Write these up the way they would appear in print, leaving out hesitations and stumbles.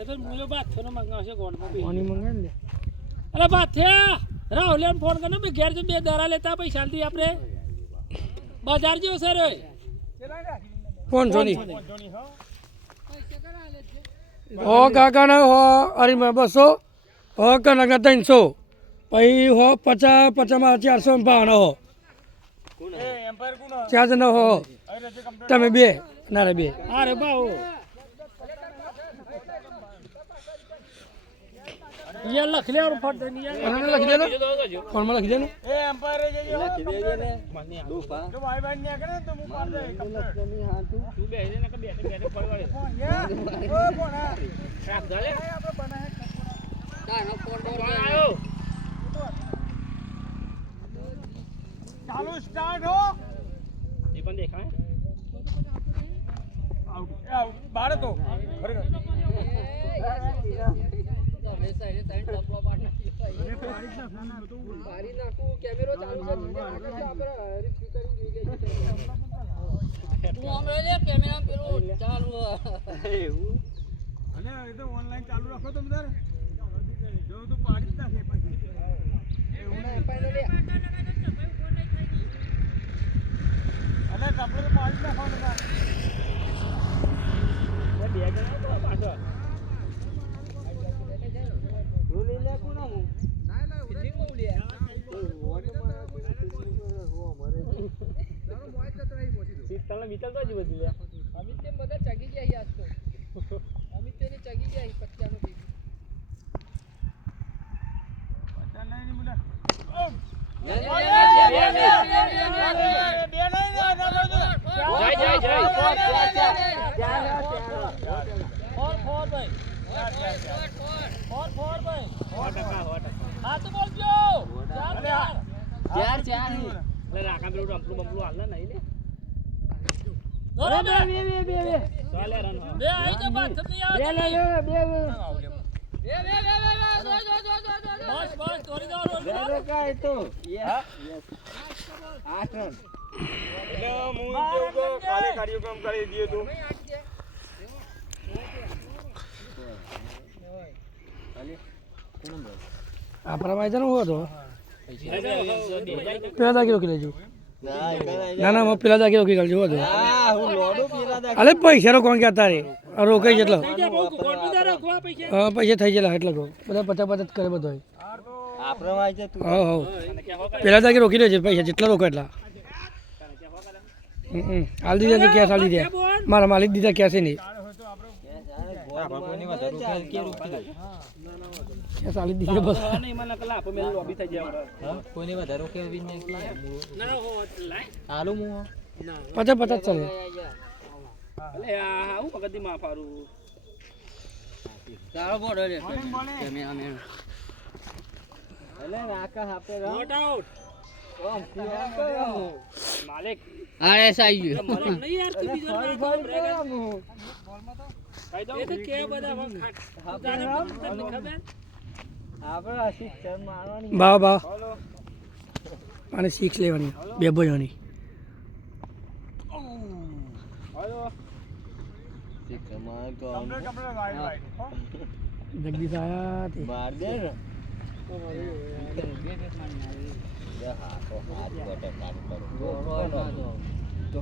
તો મુયો બાત થોનો મંગાવશે ગોળમાં બી પાણી મંગાવ લે અરે બાથ્યા રાહુલ એમ ફોન કરને બે ઘેર જે બે દારા લેતા પૈસા આલતી આપણે બજાર જેવો સર ફોન જોની હો કાકાના હો અરીમાં 200 હો કનક 300 પછી હો 50 માં 400 ભાવનો હો ચાર જણા હો તમે બે ના રે બે અરે બાઓ યાર લખ લે ઓર ફટ દે યાર અને લખી દે ને કોણમાં લખી દે ને એ એમ્પાયર જે લખી દેજે ને દુપા જો ભાઈ ભાઈ ને કરે તો હું પાડ દે કમ્પ્લીટ ની હાતું તું બે ને કે બે ફળવાડે ઓ કોણ આ રાખ ગાલે આપણે બનાય તાનો ફોન આયો ચાલુ સ્ટાર્ટ હો એ પણ દેખાય આઉટ બાર તો ખરેખર પારી નાખું કેમેરો ચાલુ છે તું અમે લે કેમેરા પેલું ચાલુ એવું અને એ તો ઓનલાઈન ચાલુ રાખો તમે તાર જો તું પાડી જ નાખે પછી એવું નહીં અને કપડે તો પાડી જ નાખો તાર બે જણા તો પાછો તું લઈ લે કોના હું ના ના ફિટિંગ માં લે શીતલ બીતલ તો જ બધી લે અમિત તેમ બધા ચગી ગયા આજ તો અમિત તેને ચગી ગયા 50 નો બી 50 નહીં મુલા કાર્યક્રમ કરી દીધો તું આપણા ભાઈ જનો હતો પેલા દાગી રોકી લેજો ના ના પેલા દાગી રોકી કરજો હતો અલે પૈસા નો કોણ કહેતા રે રોકાઈ જેટલો પૈસા થઈ ગયેલા એટલે કહો બધા 50 કરે બધો હા હા પેલા દાગી રોકી લેજે પૈસા જેટલા રોકો એટલા હાલ દીધા કેસ હાલ દીધા મારા માલિક દીધા કેસ નહીં કેસ હાલી દીધા બસ કોઈને વધારે કે વિને કે ના હો લાય હાલો મુ 50 ચાલે અલે આ હું પગતી માં ફારું ચાલો બોડો લે કેમે અમે અલે રાકા આપે નોટ આઉટ માલિક અરે સાઈ ગયો મને નહીં યાર તું બીજો ના બોલ બ્રેગર એ તો કે બધા ખાટ તને ખબર આપણે શિક્ષણ મારવાની બા બા અને 6 લેવાની બે ભાઈઓની હાલો શિક્ષણ માર તો કપડે વાઈટ જગદીશ આયા તે માર દે ને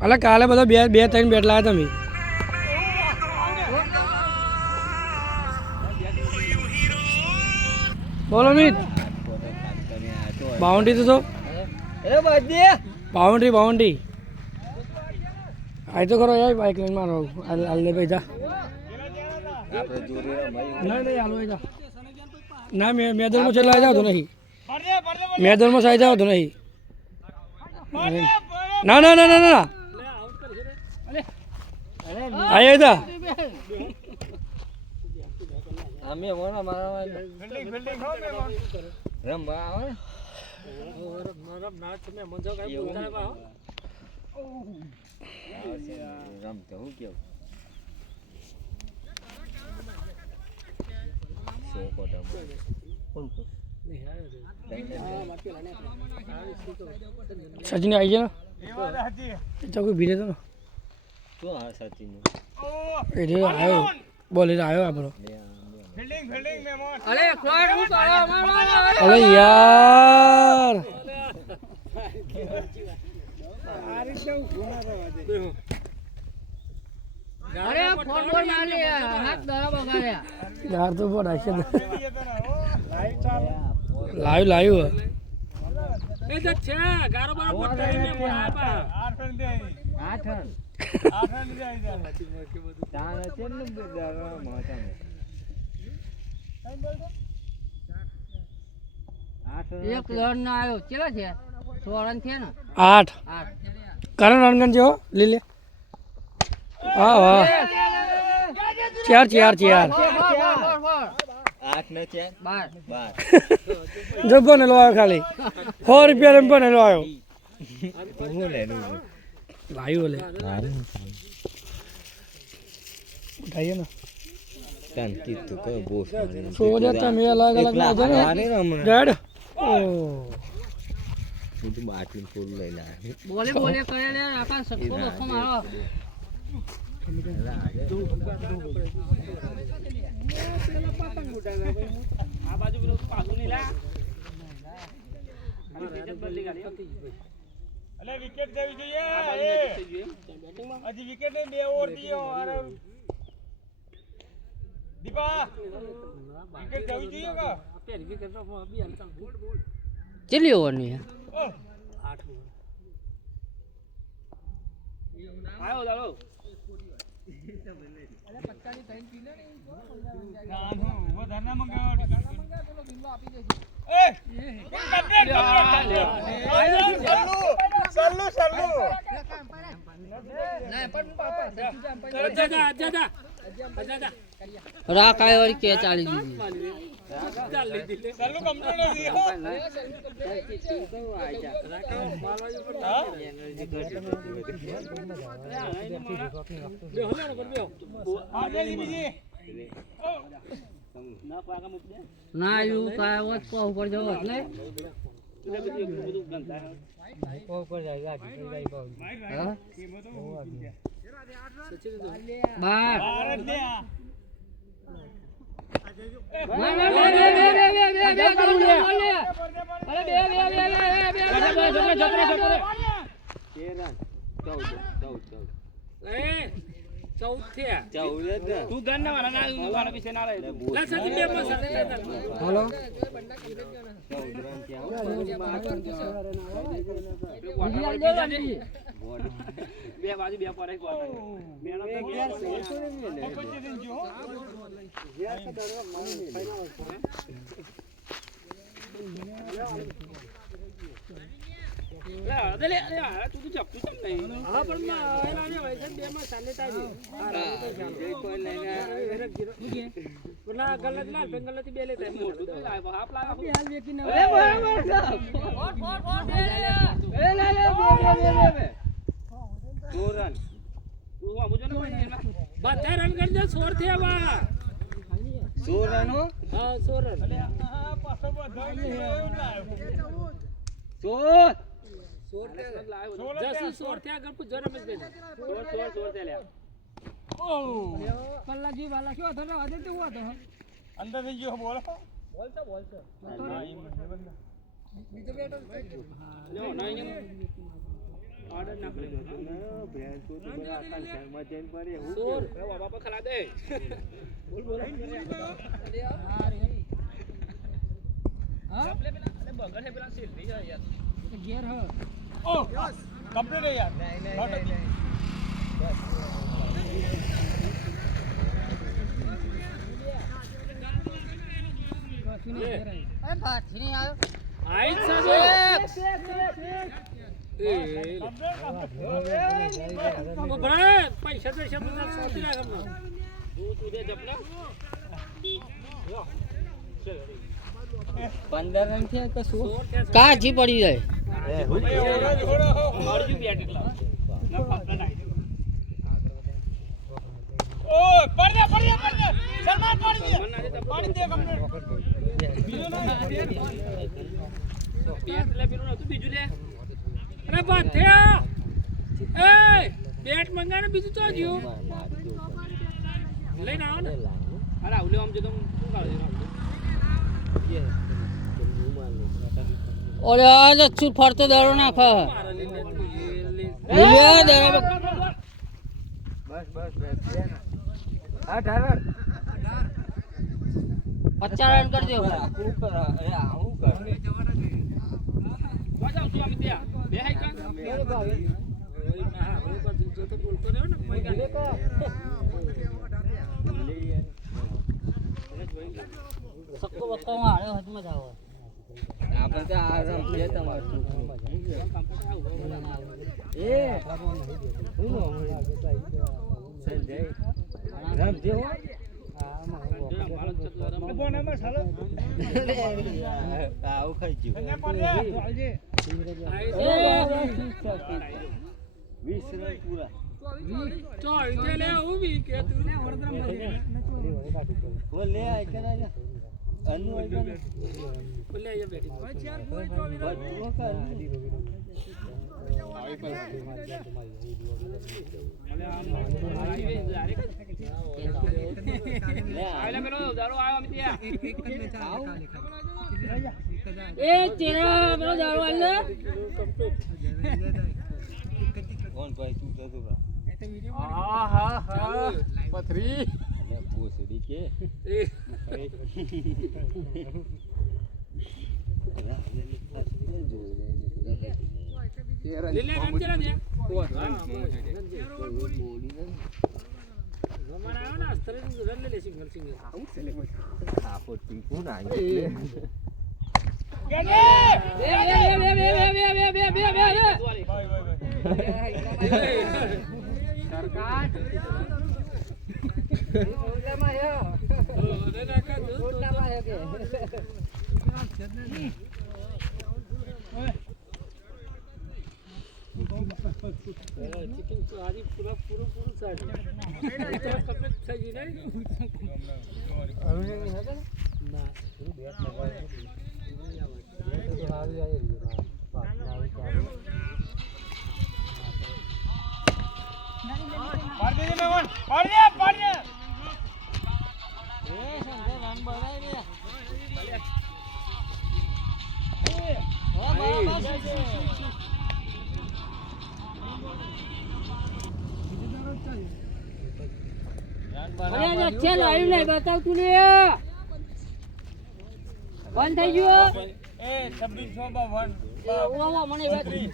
અલે કાલે બધો બે ત્રણ બેટ લાયા તમે બોલો મિત બાઉન્ડ્રી તો એ બાજી બાઉન્ડ્રી આય તો કરો યાર બાઇક લઈને મારો હાલ લે ભાઈ જા આપણે જોરે ભાઈ ના નહીં હાલો જા ના મેદાનમાં ચલા જાવ તો નહીં મેદાનમાં સાઈ જાવ તો નહીં ના ના ના ના ના આયા જા અમે મોના મારવા બિલ્ડિંગ હો મે રમવા આવે રમ ના તમે મંજો કાઈ બોલતા બા રમતો હું કેવું સો કોટા કોણ સચિન આવી ગયા ને કોઈ ભીરે તો ને શું હા સચિન એ આવ્યો બોલે આવ્યો આપણો અરે ફ્લોટ હું કરો અમારો અરે યાર અરે ફોન બોલ મારે હાથ દરા બગાડ્યા યાર તો બહુ નાખે લાઈવ એ જે છે ગારો બારો પોટ કરીને બોલાવા એક લડ ના આવ્યો કેટલા છે 16 રન છે ને 8 8 કરણ રણગન જેવો લીલે હા વાહ ચાર 8 ને 4 12 જો બનેલો આવ્યો ખાલી 100 રૂપિયા એમ બનેલો આવ્યો લાઈવ લે ઉઠાઈએ ને શાંતિ તો કે બોસ સો જતા મેં અલગ અલગ ના છે ને ડેડ ઓ હું તો બાટલી ફૂલ લઈને આવ્યો બોલે બોલે કરે લે આકા સક્કો બક્કો મારો આ બાજુ પેલું પાછું નહીં લા અલે વિકેટ જવી જોઈએ હજી વિકેટ ને 2 ઓવર દીયો અરે દીપા વિકેટ જવી જોઈએ કે પેલી વિકેટ તો બી હાલતા કેટલી ઓવરની છે 8 આયો દાડો ના વધારે ના મંગાવો એ સલ્લુ જા રાક આવ્યો વળી કે ચાલી દીધી સલ્લુ કમ્પ્લીટ નથી ના આવ્યું કાય વાત કો ઉપર જવો એટલે હા? બાર તું ગન ના વાળા ના વાળા વિશે ના લે લા સતી બે માં હાલો બે બાજુ બે પર એક તું તો જપતું કેમ નહીં હા પણ એના ને વૈસે બે માં ચાલે તાજી ના ગલત ના ગલત બે લેતા મોટું તો લાવ હાફ લાવ હાલ વેકી ના અરે બધા રન કરી દે 16 થયા બા 16 રન હો હા 16 રન પાછો બધા અંદર થઈ ગયો બોલો કમ્પ્લીટ है यार અરે પાછી નહીં આવ્યો આઈ પૈસા તો શબ્દ સોતી લાગે તું દે જપલા 15 રન થયા કે 16 કાચી પડી જાય ओ पड़ दे सलमान पड़ दे कंप्लीट बीजो ना બેટ લે પેલું નતું બીજું લે અરે બાથ્યા એ બેટ મંગાને બીજું તો ગયું લઈને આવો ને અરે આવલે આમ જો તો શું કાઢે ઓલે આ જચ્છું ફરતો દાડો નાખે લે દાડો હા ધારણ 50 રન કરી દો હું કર એ હું કર બાજા શું આમ ત્યાં બે હાઈ કાં ઓય ના બરોબર જો તો બોલતો રહ્યો ને કોઈ કાં સક્કો બક્કો માર્યો હદમાં જાવ આપણે તો આ રમ છે તમારું એ હું સંજય રમ જે હો આવું ખાઈ ગયું 20 રન પૂરા તો ઇતે લે ઉભી કે તું ને ઓ લે આ કે ના અનુ આઈ ગયો બોલે એ બેઠી આલે મેનો દારો આવ્યો મિત્યા એ તેરા પેલો દાડો આલે કોણ કોઈ તું તો પથરી પૂછડી કે લે લે કામ ચલા દે અમારા આવો ના સ્તરે રન લે સિંગલ સિંગલ આવું છે લે આપો ટીપુ ના અરે ચાલ આવ્યું નહીં બતાવ તું લે બંધ થઈ ગયો એ 26 ઓવા મને બત્રી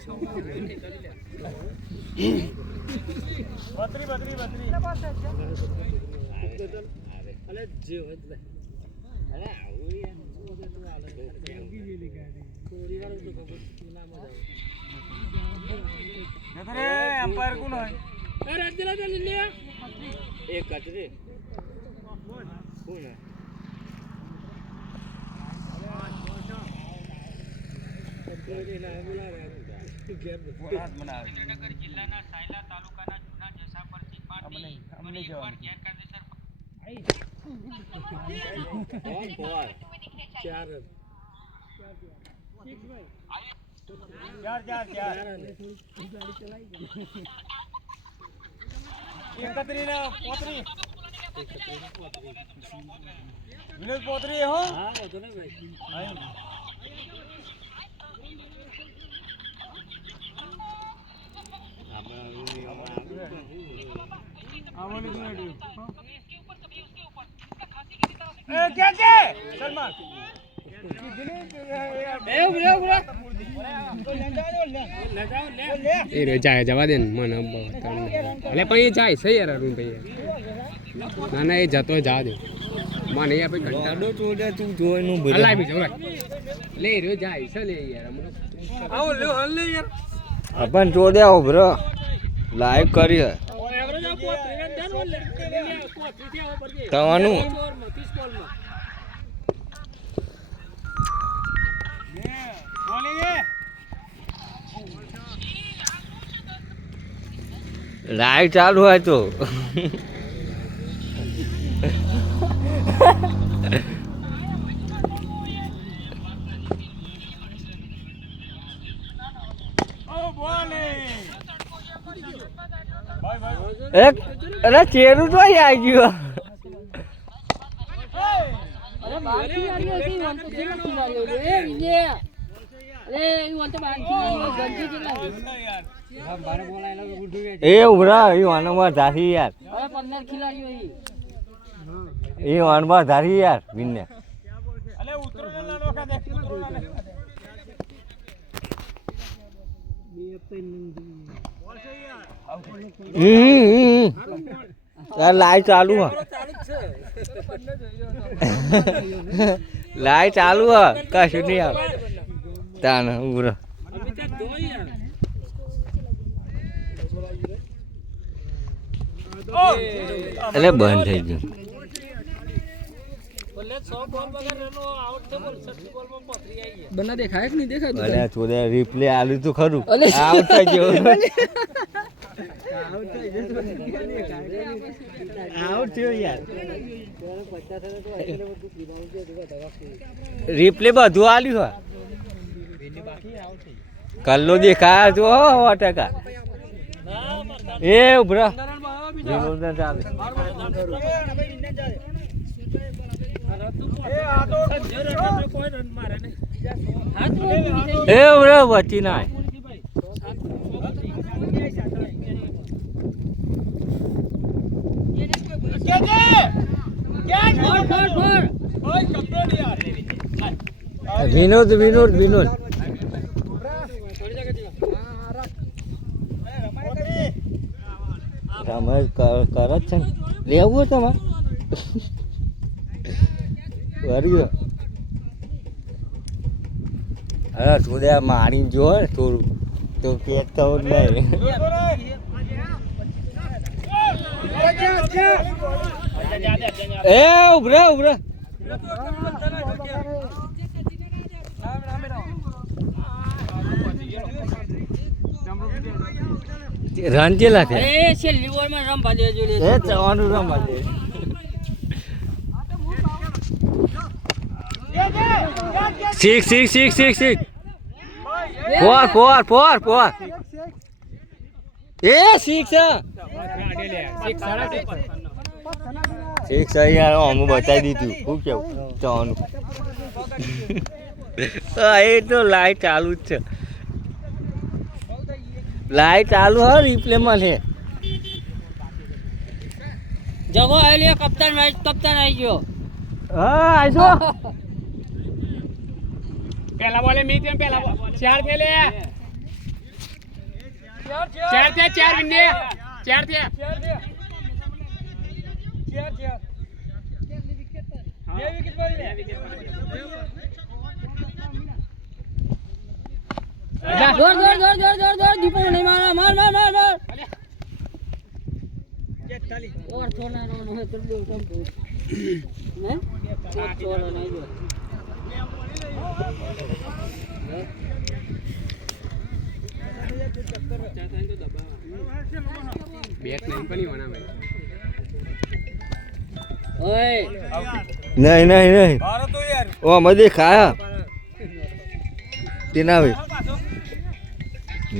અલે જે હોય તો અરે આવું યાર કોરી વાળો તો ખબર નામ જ અરે એમ્પાયર કોણ હોય અરે રાજલા દે લે એક કચરે કોણ કોઈ ના બોલાવે ગેમ બનાવે જિલ્લાના સાયલા તાલુકાના જૂના જસાપરથી પાટી અમને જવાનું ચાર વિનોદ પોતરી હો હા હતો ને ભાઈ क्या છે સલમાન એ રે જાય જવા દે ને મને એટલે પણ એ જાય છે યાર અરુણ ભાઈ ના ના એ જતો જા દે મને આપણે ઘંટા આડો ચોડે તું જોઈનું ભલે હલાઈ બી જવા લે રે જાય છે લે યાર આવો લે હલ લે યાર આપણ ચોડે આવો બ્રો લાઈવ કરી હે એવરેજ આપો 3 લે કો પીટી આવો પડજે તવાનું 30 બોલમાં લાઈવ ચાલુ હોય તો એક અરે ચેરું તો આવી ગયું બાર ખિલાડીઓ છે, ઈવન તો કેટલા ખિલાડીઓ છે? એ વિજય. અરે ઈવન તો બાર ખિલાડીઓ ગંજી કેટલા છે? એ ઉભરા એ વાનમાં ધારી યાર હવે 15 ખિલાડીઓ છે. એ વાનમાં ધારી યાર વિનને અલે ઉતરો ના નોખા દે ઉતરો ના લાઈટ ચાલુ હ લાઈટ ચાલુ હ કશું નહીં આવે તાન ઉભરો એટલે બંધ થઈ ગયું ભલે 100 બોલ વગર એનો આઉટ થયો બોલ 60 બોલમાં પોતરી આવી ગયા. બના દેખાય કે નહીં દેખાતું? અરે થોડે રિપ્લે આલ્યું તો ખરું આઉટ થઈ ગયો આઉટ થયો યાર રિપ્લે બધું આલ્યું હો કલ્લો દેખાય તો 100%. એ ઉભરા વિનોદને ચાલે કોઈ રન મારે નહીં. એ ઉભરા વચ્ચે ના વિનોદ વિનોદ વિનોદ તમે કર જ છે ને લેવું તમારે વર્યો હા થોડે મારી જો થોડું તો કહેતો જ નહીં એ ઉભરા ઉભરા રન ચેલા છે એ છેલ્લી બોલમાં રમવા દેજો લે. એ ચવાનું રમવા દે six six six six six four four four four એ સિક્સ સિક્સ યાર અમુક બતાવી દીધું શું કેવું ચવાનું એ તો લાઈટ ચાલુ જ છે લાઈટ ચાલુ હો રિપ્લેમાં છે જગો આલે કપ્તાન આવી ગયો. હા આજો પહેલા બોલે મી તેમ પહેલા 4 થે લે 4 થે 4 વિને 4 થે દોડ દોડ દોડ દોડ દોડ દોડ દીપો નહીં માર માર માર માર માર ઓર થોના નો હે તો દો કમ ને થોડા નહીં જો બેટ નહીં પણ વણા ભાઈ ઓય નહીં નહીં નહીં મારો તો યાર ઓ મદે ખાયા તેના ભાઈ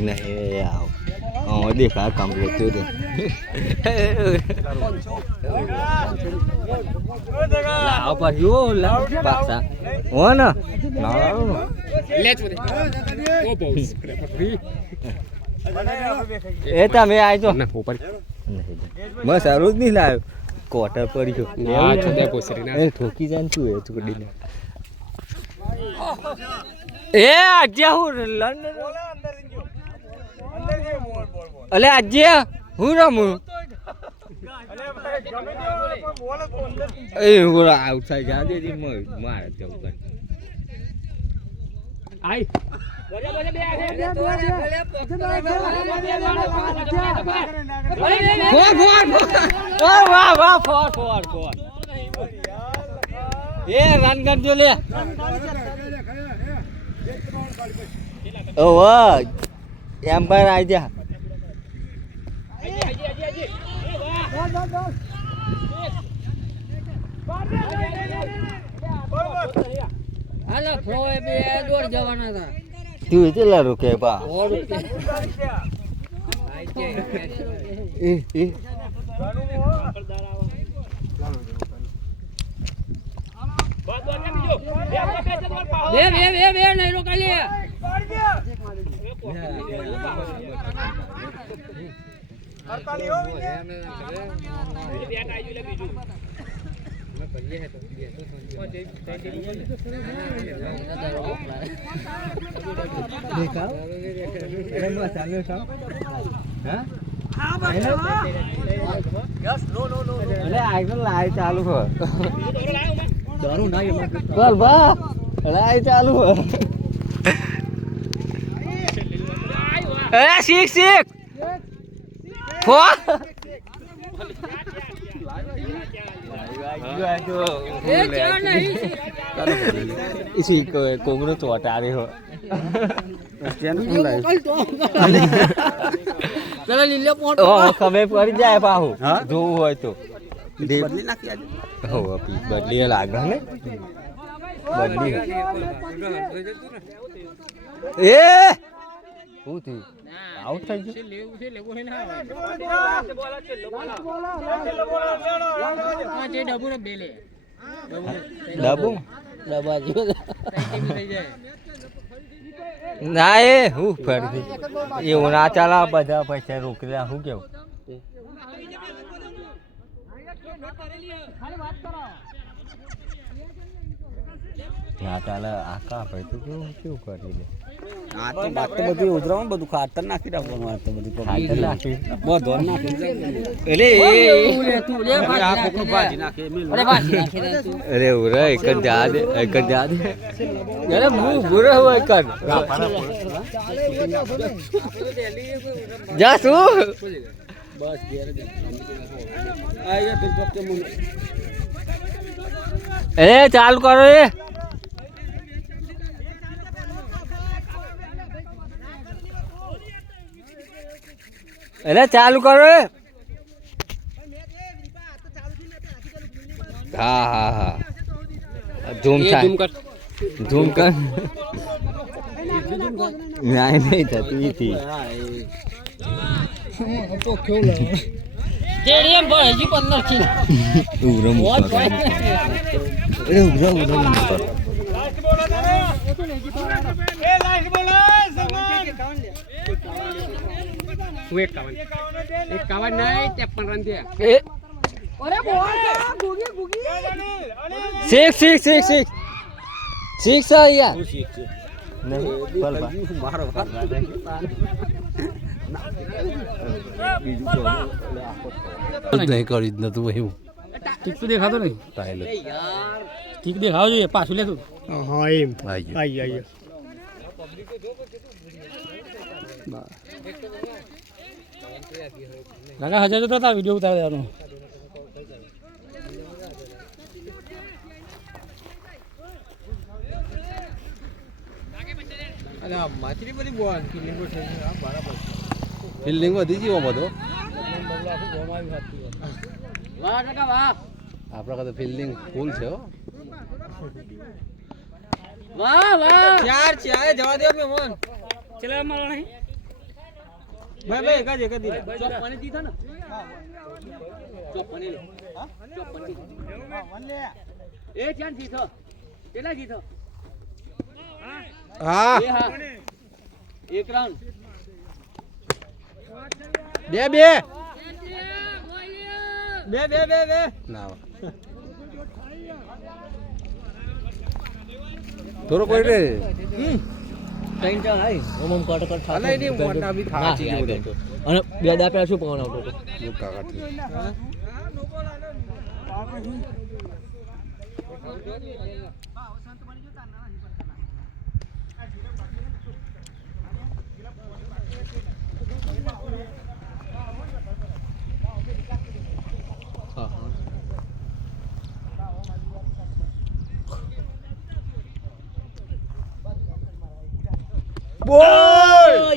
નહીં આવ हाँ देखा कम्प्लीट तो लाओ पर यो लाओ बासा हो ना लाओ લે છોરે ઓ બોસ ए તમે આઈ તો ના ઉપર બસ સારું જ નહીં લાવ્યો ક્વાર્ટર પર ગયો ના છોડે બોસરી ના એ ઠોકી જાન તું એ છોડીને એ આજે હું લંડન અલે આજે હું રમું એ હું આઉટસાઇડ જા દે મારે જવું કર આઈ વાહ વાહ ફોર ફોર ફોર એ રન કરજો લે ઓ વાહ એમ્પાયર આવી જા હાલો ફ્રો એ બે દોડ જવાના હતા તું કેટલા રોકે બા એ બે નહીં રોકાઈ લે ચાલુ બોલ બા લાઈ ચાલુ શીખ એ ચાર નહીં इसी को कोंगरो चोटा रहे हो પેલા લીલો પોટ ઓ ખબર પડી જાય પાહુ જોવું હોય તો બદલી નાખી આજે હો આપી બદલી લાગે ને બદલી એ હું થી આઉટ થઈ ગયું ડબુ ના એ હું ફરતી એવું ના ચાલા બધા પૈસા રોકેલા હું કેવું ના ચાલે આ કા ભાઈ તું કેવું કરી લે આ તો બાત તો બધું ઉધરાવું બધું ખાતર નાખી રાખવાનું આ તો બધું ખાતર નાખી બધો નાખી અરે તું લે ભાજી નાખી અરે ભાજી નાખી તું અરે ઉરે એક જ જા દે અરે હું બુરો હોય કર જા શું બસ ઘેર આયા તું પક્કે મું એ ચાલ કરો એ અરે ચાલુ કરો હા હા હા ઝૂમ કર નહીં થતું ઈથી સ્ટેડિયમ પર હજી 15 થી ઉરમ એકાવન નહીં 53 રન થયા અરે બોલ ગુગી ગુગી સિક્સ યાર નહીં કરી જ નતું એવું ઠીક તો દેખાતો નહીં ઠીક દેખાવો જોઈએ પાછું લેતું હા એમ આઈ કાકા હજાર જતો હતા વિડીયો ઉતારી દેવાનો ફિલ્ડિંગ વધી ગયો બધો વાહ ટકા વાહ આપણા કાતો ફિલ્ડિંગ ફૂલ છે હો વાહ વાહ ચાર જવા દે મેમન ચલા મારો નહીં ભાઈ કાજે કદી પાણી દીધા ને ચોપ પાણી લે ચોપ પાણી એ ચાર જીતો કેટલા જીતો હા એ હા એક રાઉન્ડ બે ના થોડો કોઈ રે ત્રણ જણ આઈ ઓમમ કટ અલે ની મોટા બી થા છે અને બે દા પેલા શું પવન આવતો હતો કાકા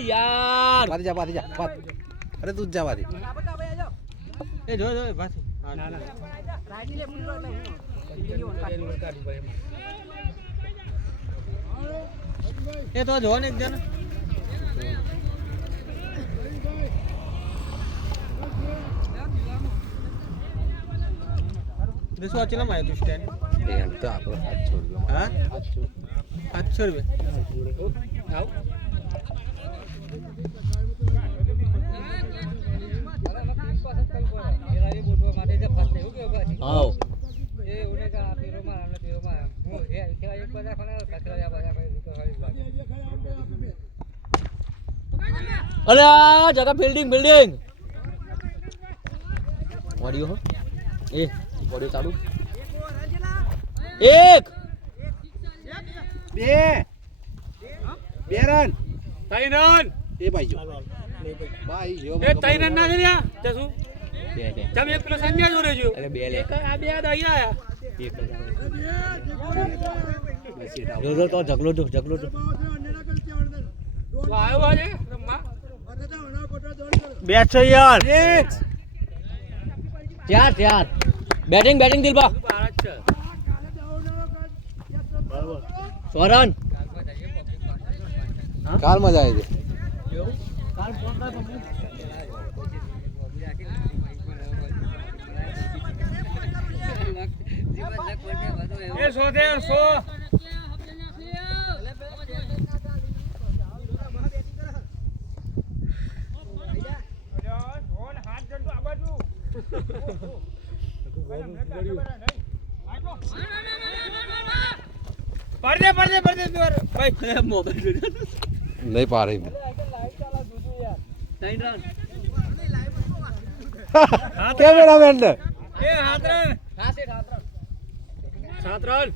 યાર પાતી જા અરે તું જ જા પાતી એ જો પાછી એ તો જો ને એક જણ દેશો ચેલા માં તું સ્ટેન્ડ એમ તો આપણો 700 રૂપિયા હા 700 રૂપિયા આવ આવ અરે આ જગા બિલ્ડિંગ ઓડિયો હો એ ઓડિયો ચાલુ એક બે રન ત્રણ રન એ ભાઈ જો ભાઈ જો એ ત્રણ રન ના કર્યા તે શું બે તમે એક પેલો સંજય જોડે જો અરે બે લે એક આ બે દઈ આયા જો તો ઝગલો તો તો આવ્યો આજે રમવા બેસો યાર ચાર બેટિંગ દિલબા ભારત છે સોરન કાલ મજા આવી એ 100 દે 100 પડદે ભાઈ મોબાઈલ નહીં પારે કેમેરામેન ને એ હાથ રન 7 રન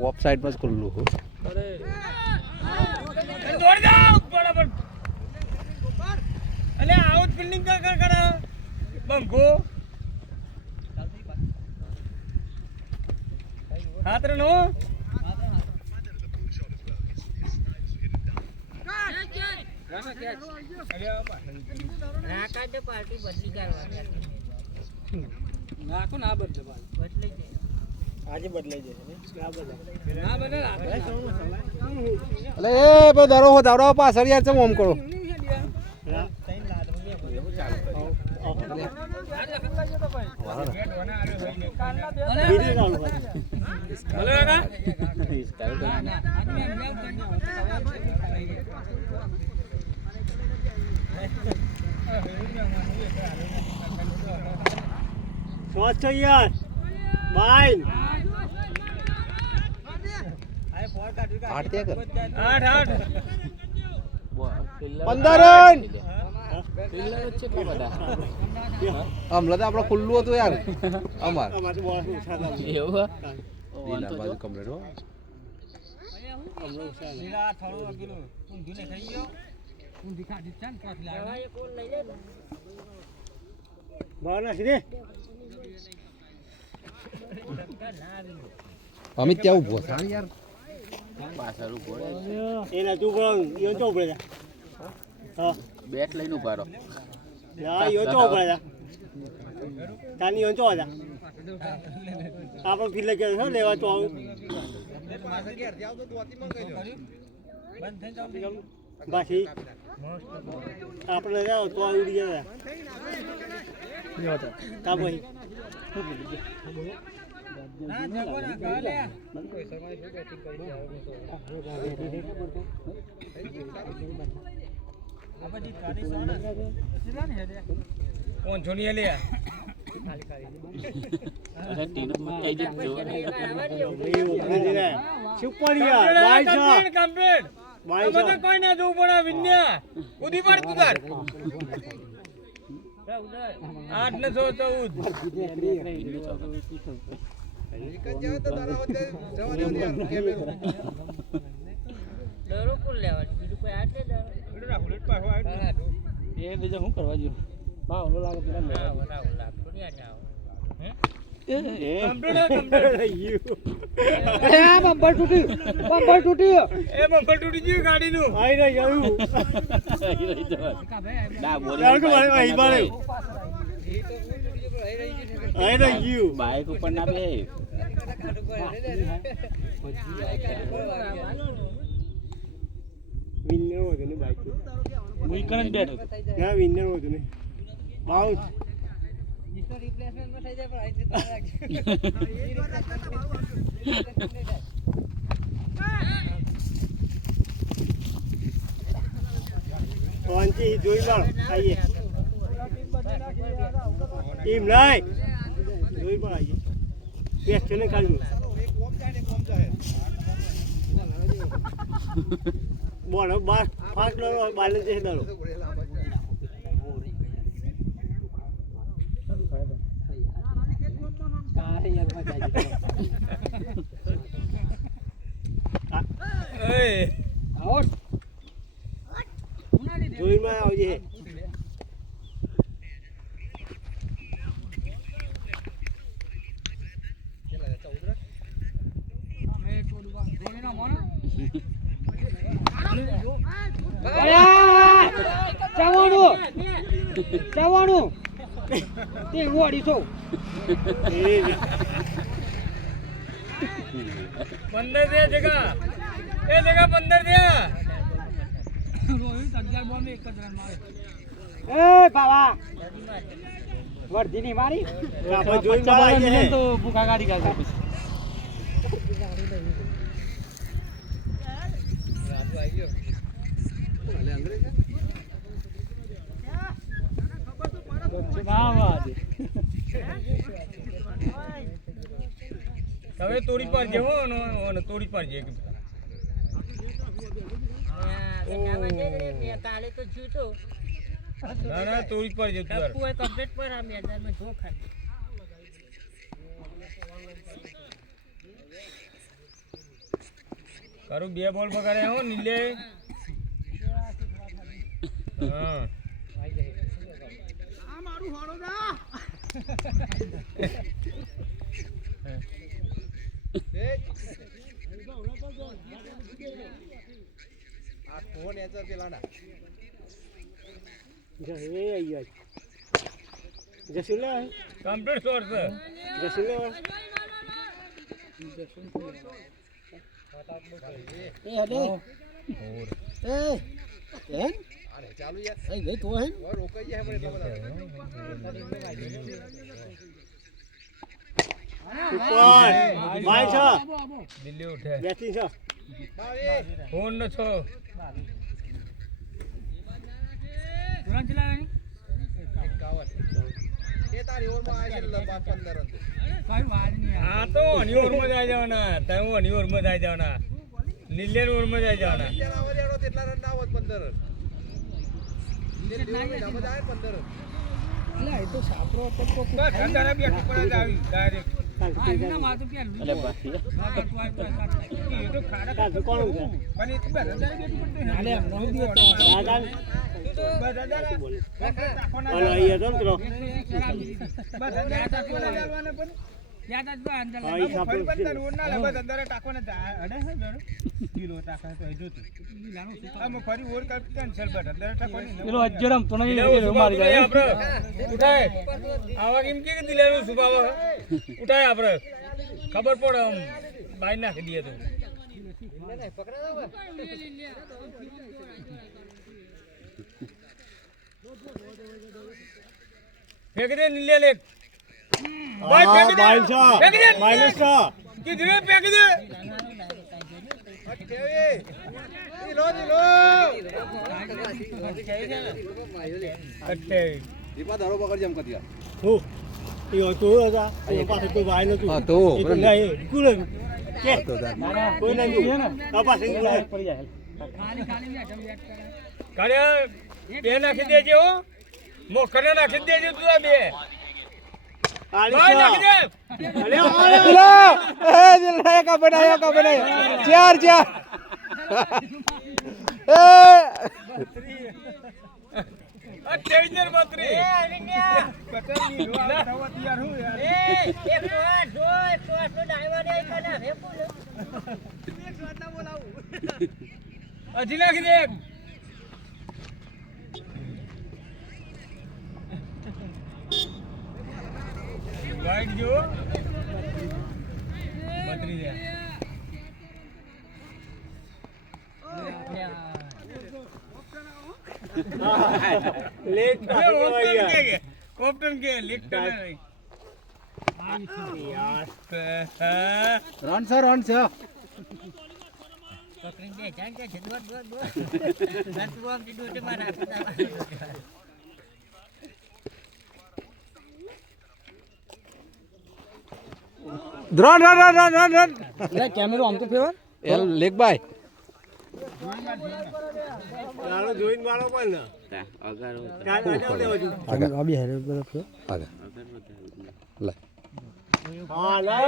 ઓફ સાઈડ માં ખુલ્લું હો અરે દોડ જાઓ બરાબર અલે આઉટ ફિલ્ડિંગ કર બંગો હાથ રન હો નાખો ના બદલે આજે બદલાઈ જશે ના બદલે અલે એ બે દરો પાછળ યાર ચમ ઓમ કરો સ્વચ્છ યાર બાઈ 8 કર 8 15 રન હમણાં તો આપણે ખુલ્લું હતું યાર અમાર એવું બાજુ કમ્પ્લીટ હો અમિત ત્યાં ઉભો થા યાર પાછળ ઉભો એના તું પણ યો તો પડે હા બેટ લઈને ઉભા રહો યા યો તો પડે તાની યો તો આજા આપણે ફિલ્લે કે હો લેવા તો આવું બાકી આપણે જાવ તો ઉડી ગયા તા ભાઈ કોણ જોની લે અરે ટીનો માં આવી જજો સુપરિયા બાઈ કમ્પ્લીટ બાઈ તો કોઈ ના જોવું પડે વિન્યા ઉડી પડ તું તાર 8 ને એ બીજો શું કરવા જો ભાવ લો લાગે પેલા બમ્પર તૂટી ગયું ગાડીનું આઈ રહી જાયું ના બોલે આઈ રહી ગયું બાઈક ઉપર ના બે વિનર હોતું ને બાઈક હું ઈ કણ જ બેઠો હતો. ના વિનર હોતું ને બાઉન્સ પહોંચી જોઈ લો આવીએ ટીમ નહીં જોઈ પણ આવીએ બેસ્ટ ને ખાલી બોલ બસ ફાસ્ટ લો બાલે જશે દાડો જોઈમાં આવજે જવાનું તે રોડી છો 15 દે જગા એ જગા 15 દે રોહિત 11 બોલ માં એક જ રન મારે એ બાવા વર્ધી ની મારી આપણે જોઈમાં આવીએ તો ભૂખા ગાડી કાઢે પછી હવે તોડી પર જેવો ને તોડી પર જે કાલે તો છૂટો ના ના તોડી પર જે તું કમ્પ્લીટ પર આ મેદાનમાં જો ખાલી કરું 2 બોલ બગાડે હો નીલે હા આ મારું હાડો દા આ ફોન એચર પેલા ના જશે આઈ જશે લે કમ્પ્લીટ સ્કોર છે જશે લે એ હડે એ હેન અરે ચાલુ યાર એ ગઈ તો હેન રોકાઈ જાય પણ એટલા બધા ઉપર ભાઈ છો દિલ્હી ઉઠે બેઠી છો ફોન નો છો તુરંત ચલાવવાની એ તારી ઓવરમાં આવે છે 15 ભાઈ વાર નહીં આ તો અની ઓવર માં જાય જવાના તમે અની ઓવર માં જાય જવાના નીલે ઓવર માં જાય જવાના તેટલા રન ના આવત 15 રન એટલે એ તો સાપરો હતો તો બસ અંધારા બેઠ પર જ આવી ડાયરેક્ટ એના માથું કે અલે બાકી એ તો ખાડા કાજુ કોણ છે પણ એ તો બસ અંધારા બેઠ પર અલે મોહ દી તો દાદા બસ અંધારા બોલ ઓલો અહીંયા તો કરો બસ અંધારા ટાકોના ચાલવાના પણ યાદ આજ અંદર હા ઈ સાપરો ફરી બંધ રોડ ના બસ અંધારા ટાકોના અડે હે જણો કિલો ટાકા તો જોતું આમ ફરી ઓર કેન્સલ બસ અંધારા ટાકોની પેલો અજરમ તો નહીં મારી જાય આપણે ઉઠાય આવા કેમ કે દિલેનું સુભાવ ઉઠાય આપણે ખબર પડે આમ બાઈ નાખી દઈએ તો ફેંકી દે નીલે લે ભાઈ ફેંકી દે ફેંકી દે માઇનસ છો કીધું ને ફેંકી દે દીપા ધારો પકડ જેમ કદી હું ઈ તો હતા એ પાસે કોઈ ભાઈ નતું હા તો એ તો લે કુલ કે કોઈ નહીં આ પાસે પડી જાય ખાલી ખાલી બેઠા બેઠ કરે કાળિયા બે નાખી દેજે હો મોખને નાખી દેજે તું આ બે ભાઈ નાખી દે અલે એ દિલ રે કા બનાયો ચાર ચાર એ આ ચેન્જર મંત્રી એ અવિન્યા કતરી લો આ થવા તૈયાર હું યાર એ 108 ડાઈવર દે કના હે બોલ 108 ના બોલાવું હજી નાખી દે વાઈટ જો મંત્રી દે લેટ ઓપ્ટન કે લીક કરે યાર રન છે રન કેમેરો આમ તો ફેવર લેગ બાય ચાલો જોઈન મારો પણ ને આ બી હેરે બરફ છે આગળ લે હા ના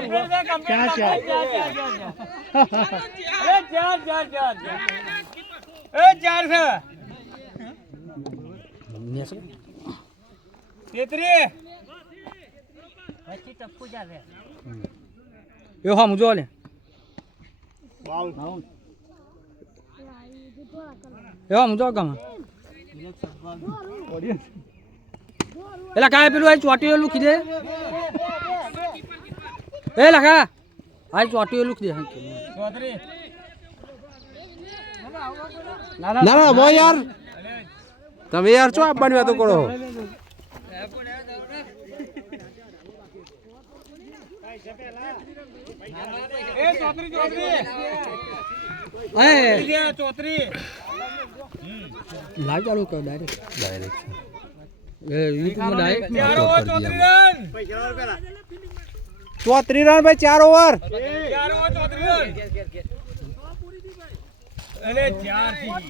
ચાર છે નેસો તેત્રી યો હા મુજો લે બાઉન્ડ યો મુજો ગમ એલા કાય પેલું આ ચોટીઓ લુખી દે એ લખા આ ચોટીઓ લુખી દે ચૌધરી ના મો યાર તમે યાર શું આપવાની વાતો કરો એ ચૌધરી ચૌધરી લાઈવ ચાલુ કર ડાયરેક્ટ ડાયરેક્ટ એ યુટ્યુબ માં ડાયરેક્ટ ચાર ઓવર ચૌધરી રન પૈસા પેલા 34 રન ભાઈ 4 ઓવર ચાર ઓવર ચૌધરી રન અરે ચાર થી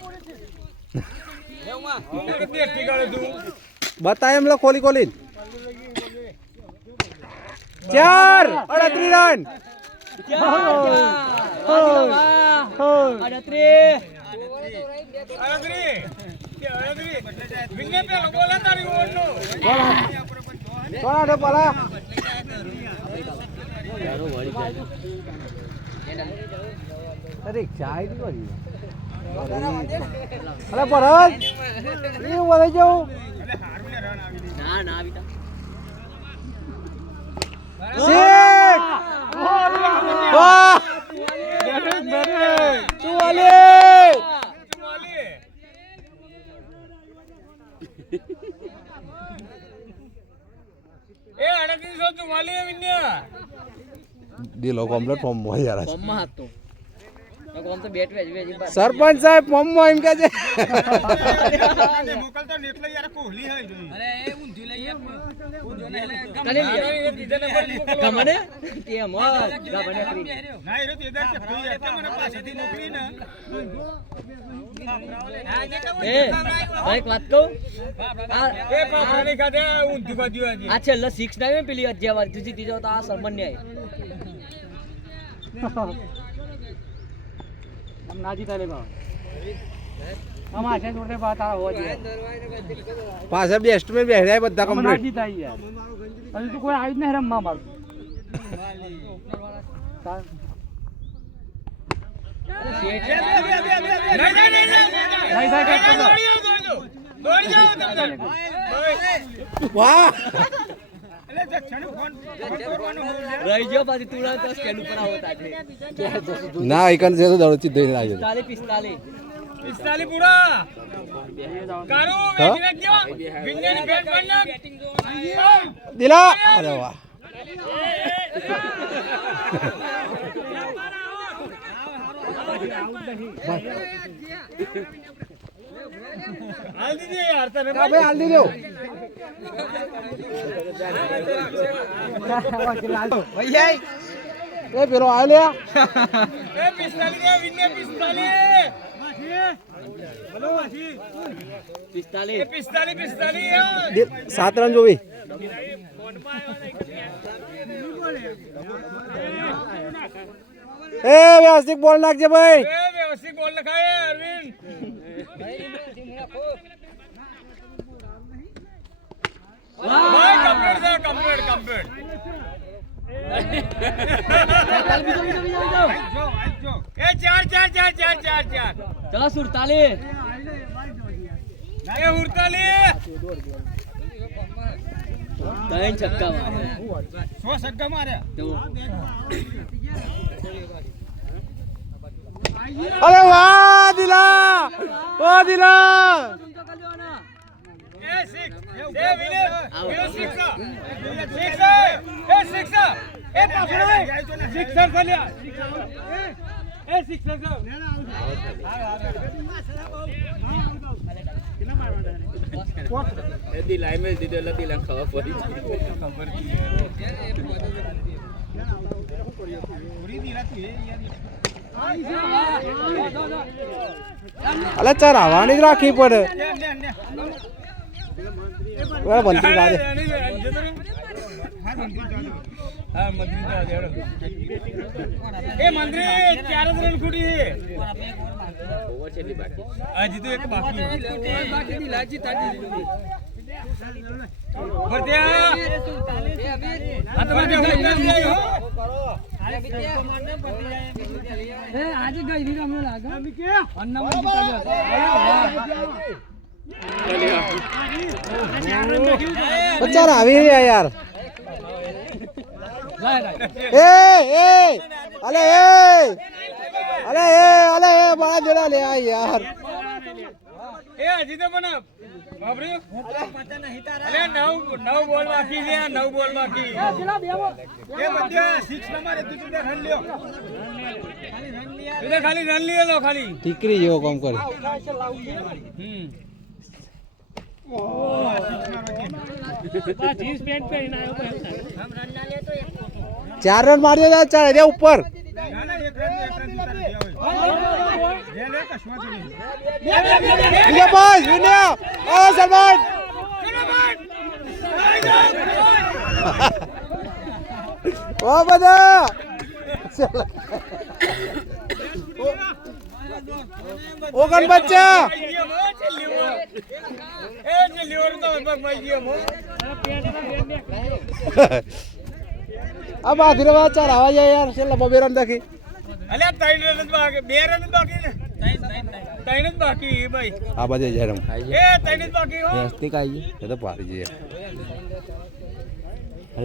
બતા એમ લો ખોલી 4 38 રન પલા રિક્ષા આવી કરી અરે ભરત એ વળે જાઉં શેખ વાહ ચુવાલી એ 3844 વિન્યા દિલો કમ્પ્લીટ ફોર્મ માં યાર ફોર્મમાં હતો કોમ તો બેટ વેજ સરપંચ સાહેબ ફોર્મ માં એમ કે છે મોકલતો ને એટલે યાર કોહલી હઈ જોઈ અરે એ ઊંધી લઈ કને બીજા નંબર ગમને તે મો ગમને ના એ તો એદાર કે કોઈ એટલે મને પાસેથી નોકરી ને એ એક વાત કહું એ પાપરાની ખાતે ઊંધી બાજુ આજી આ છેલ્લો 6 ટાઈમ પેલી અજ્યા જીતી દીધો તો આ સરમન ને हम ना जीता ले बाबा हम आशा छोटे बात आ हो जाए પાછા બેસ્ટ મે બેહ્યા બધા हम ना કમ્પ્લીટ जीता ही यार अभी तो कोई आई नहीं रम्मा मार नहीं था क्या દોડી જાઓ તમે વાહ એટલે જક્ષણ ફોન રહી ગયો પાછી તુરંત સ્કેન ઉપર આવતા છે ના એકન છે તો દોડ સીધો આવી 45 પિસ્તાલી પૂરા કારો વેચી નાખજો વિન્યાની બેટ પણ નાખ દિલા અરે વાહ હાલ દીજે યાર તને કા ભાઈ હાલ દીધો એ પેલો આ લે એ પિસ્તાલી દે વિન્યા પિસ્તાલી બોલો વાસી 45 એ પિસ્તાલી યાર 7 રન જોવી એ વ્યવસ્થિત બોલ નાખજે ભાઈ એ વ્યવસ્થિત બોલ લખાય અરવિંદ ભાઈ કમ્પ્લીટ એ ચાર ચલો 47 એ ઉડતાલી ત્રણ છક્કા મારે 100 છક્કા માર્યા અરે વાહ દિલા ઓ દિલા દિલાઈ મેલ દીધો એટલે દિલા ખબર પડી અલે ચરાવાની જ રાખવી પડે મંત્રી લાગે હા મંત્રી તો આજે એ મંત્રી 4 રન ખૂટી છે ઓવર છે બાકી હજી તો એક બાકી ની લાજી તાજી ભરત્યા આ તો મને હોય કરી જાય હો આજે ગઈ ની રમ્યો લાગે બચાર આવી રહ્યા યાર અલે બડા જોડા લે આ યાર એ હજી તો મને બાબરી અરે નવ બોલ બાકી છે 9 બોલ બાકી એ બધા 6 નંબર તું તું રન લ્યો એ ખાલી રન લ્યો ખાલી ટીકરી જેવો કામ કરે ચાર રન મારી દે ચાર દે ઉપર વિજય બોલ વિનય ઓ સલમાન ઓ બધા ઓગન બચ્ચા अब आधीरे बाद चार आवाज है यार चल बबे रन देखी અલ્યા 3 રન બાકી 2 રન બાકી ને 3 જ બાકી ભાઈ आ बजे जा रहा એ 3 જ બાકી હો हूं खाई ये तो पारी जी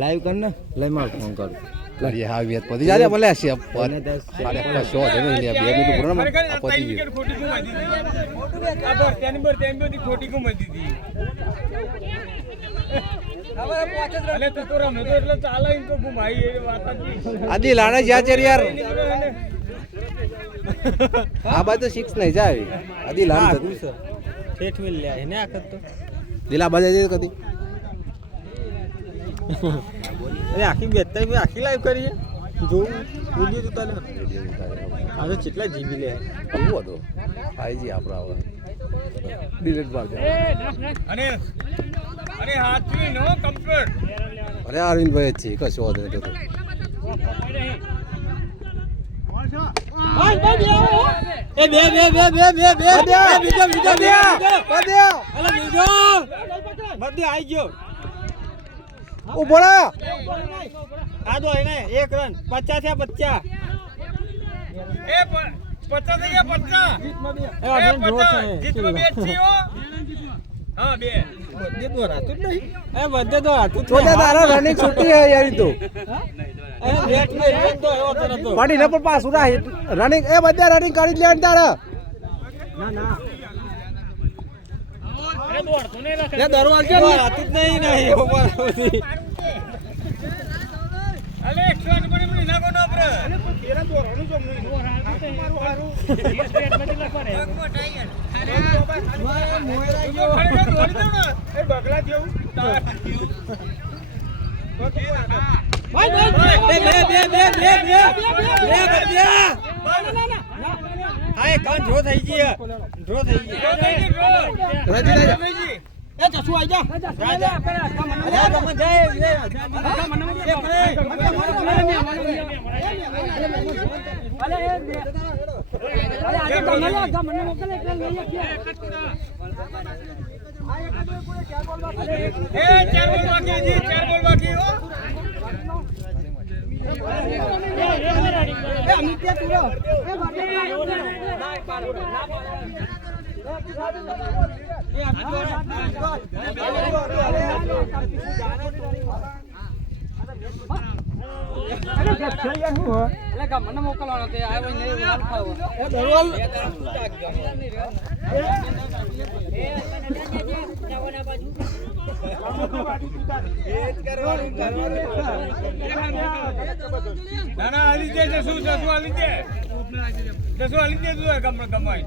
लाइव करना लाइव मार फोन कर ये हां वियत पति जा रे बोले ऐसे अब सारे का शो है नहीं लिया 2 मिनट पूरा ना पति जी ખોટી ગુમાઈ દીધી આ બરત્યાની બધી ખોટી ગુમાઈ દીધી અલે તું તો રમે તો એટલે ચાલે ઇન તો ઘુમાઈ એ વાત જ आदि लाना जा चेर यार आ बात तो 6 नहीं जाए आदि लाना ठेठ मिल लिया है ना आखत तो दिला बजे दे कदी अरे आखी बेहतर में आखी लाइव करी है जो वीडियो तो ताले आ तो चिटला जीबी ले वो तो आई जी आपरा डिलीट मार दे અને અરે હાથવી નો કમ્પ્લીટ अरे अरविंद भाई अच्छी का शो दे तो ए बे बीजो बदिया अरे बीजो बदी आई गयो ओ बड़ा आ दो है ने 1 रन 50 है बच्चा એ 50 થઈ ગયા 50 ए अरविंद ड्रॉ है જીતમાં બે છે હો હા બે बदे दो रातू नहीं ए बदे दो रातू छोटा तारा रनिंग छुट्टी है यार तो ए बैट में रन तो है तो तो पानी न पर पास उड़ा रनिंग ए बदिया रनिंग कर ले तारा ना ना ये दरवाजा रातू नहीं नहीं ऊपर होती અલે 108 પણ મને નાખો ના પર તેરા દોરાનું જમ નહીં મારું હારું એ સ્ટેટ માં કેટલા પડે મોયરા ગયો ખરેખર દોડી દઉં ને એ બગલા જેવું हाय कान ड्रॉ થઈ ગઈ ड्रॉ થઈ ગઈ ए जसू आ जा जा गमन जाए એ 4 બોલ બાકી જી 4 બોલ બાકી હો એ અમિત્યા તું રહ્યો એ બાકી એટલે ગમને મોકલવાનો તે આવ્યો ને એવું હાલ ખાવો ના ના હાલી દે જસુ હાલી દે તું કમાઈ